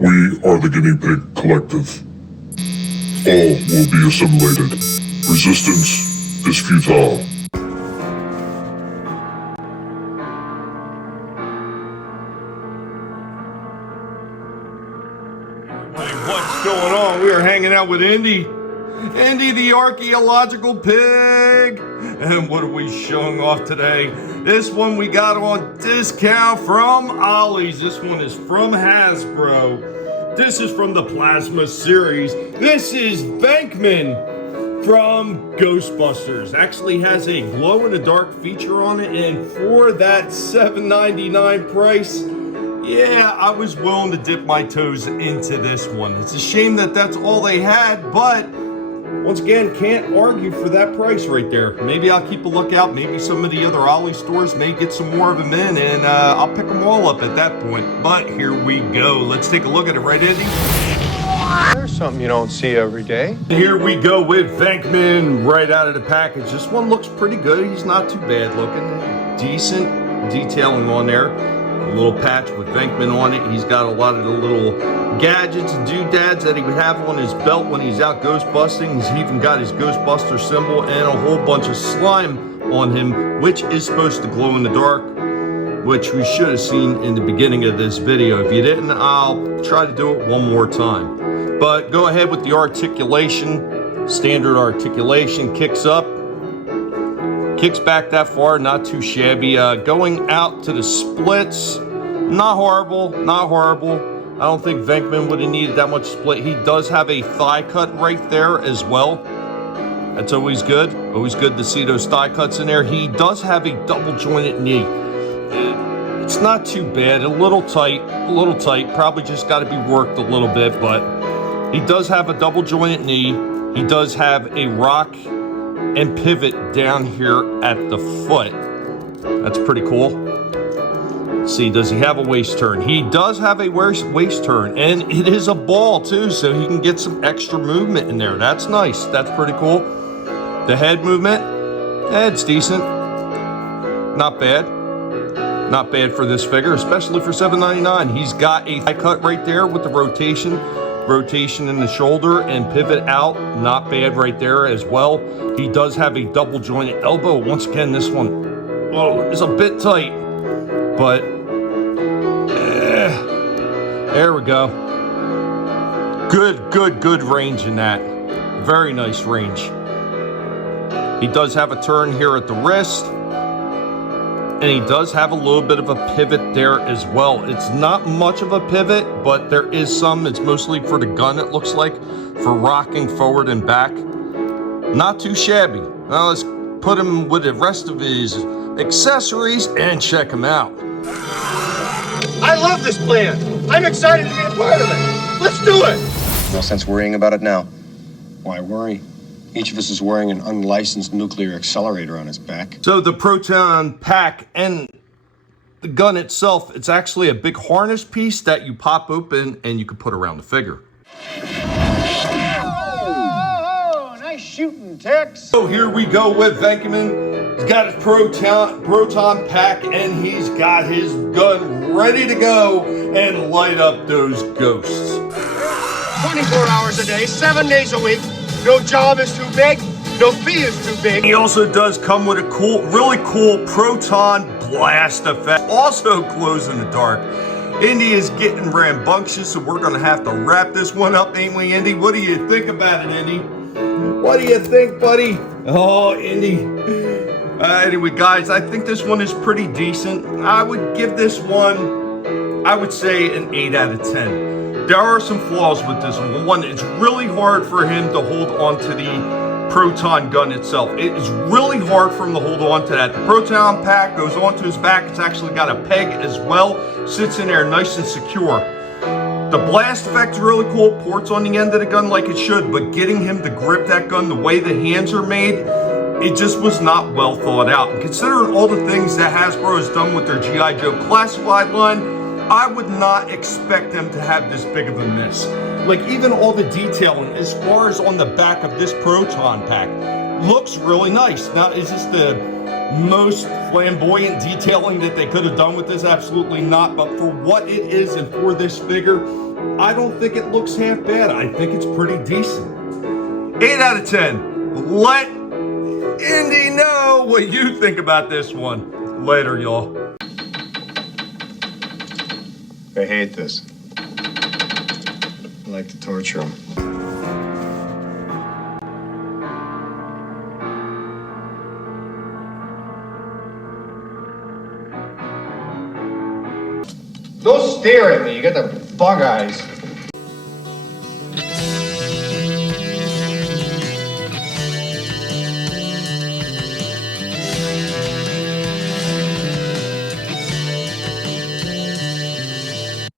We are the Guinea Pig Collective. All will be assimilated. Resistance is futile. Hey, what's going on? We are hanging out with Indy. Indy the archaeological pig. And what are we showing off today? This one we got on discount from Ollie's. This one is from Hasbro. This is from the Plasma series. This is Venkman from Ghostbusters. Actually has a glow-in-the-dark feature on it, and for that $7.99 price, yeah, I was willing to dip my toes into this one. It's a shame that that's all they had, but once again, can't argue for that price right there. Maybe I'll keep a lookout. Maybe some of the other Ollie stores may get some more of them in, and I'll pick them all up at that point. But here we go. Let's take a look at it, right, Andy? There's something you don't see every day. Here we go with Venkman right out of the package. This one looks pretty good. He's not too bad looking. Decent detailing on there. A little patch with Venkman on it. He's got a lot of the little gadgets and doodads that he would have on his belt when he's out ghostbusting. He's even got his Ghostbuster symbol and a whole bunch of slime on him, which is supposed to glow in the dark, which we should have seen in the beginning of this video. If you didn't, I'll try to do it one more time. But go ahead with the articulation. Standard articulation, kicks up, kicks back that far, not too shabby. Going out to the splits, not horrible, not horrible. I don't think Venkman would have needed that much split. He does have a thigh cut right there as well. That's always good. Always good to see those thigh cuts in there. He does have a double jointed knee. It's not too bad. A little tight, a little tight. Probably just got to be worked a little bit, but he does have a double jointed knee. He does have a rock and pivot down here at the foot. That's pretty cool. Let's see, does he have a waist turn? He does have a waist turn, and it is a ball too, so he can get some extra movement in there. That's nice. That's pretty cool. The head movement, it's decent. Not bad. Not bad for this figure, especially for $7.99. He's got a thigh cut right there with the rotation in the shoulder and pivot out. Not bad right there as well. He does have a double jointed elbow. Once again, this one is a bit tight, but there we go. Good range in that. Very nice range. He does have a turn here at the wrist, and he does have a little bit of a pivot there as well. It's not much of a pivot, but there is some. It's mostly for the gun, it looks like, for rocking forward and back. Not too shabby. Now let's put him with the rest of his accessories and check him out. I love this plan. I'm excited to be a part of it. Let's do it. No sense worrying about it now. Why worry? Each of us is wearing an unlicensed nuclear accelerator on his back. So the proton pack and the gun itself, it's actually a big harness piece that you pop open and you can put around the figure. Oh, nice shooting, Tex. So here we go with Venkman. He's got his proton pack and he's got his gun ready to go and light up those ghosts. 24 hours a day, 7 days a week. No job is too big, no fee is too big. He also does come with a really cool proton blast effect. Also glows in the dark. Indy is getting rambunctious, so we're gonna have to wrap this one up, ain't we, Indy? What do you think about it, Indy? What do you think, buddy? Oh, Indy. Anyway, guys, I think this one is pretty decent. I would give this one, I would say an 8 out of 10. There are some flaws with this one. One, it's really hard for him to hold on to the proton gun itself. It is really hard for him to hold on to that. The proton pack goes onto his back. It's actually got a peg as well. Sits in there nice and secure. The blast effect is really cool. Ports on the end of the gun like it should, but getting him to grip that gun the way the hands are made, it just was not well thought out. And considering all the things that Hasbro has done with their G.I. Joe classified line, I would not expect them to have this big of a miss. Like even all the detailing as far as on the back of this proton pack, looks really nice. Now, is this the most flamboyant detailing that they could have done with this? Absolutely not. But for what it is and for this figure, I don't think it looks half bad. I think it's pretty decent. 8 out of 10. Let Indy know what you think about this one. Later, y'all. I hate this. I like to torture him. Don't stare at me. You got the bug eyes.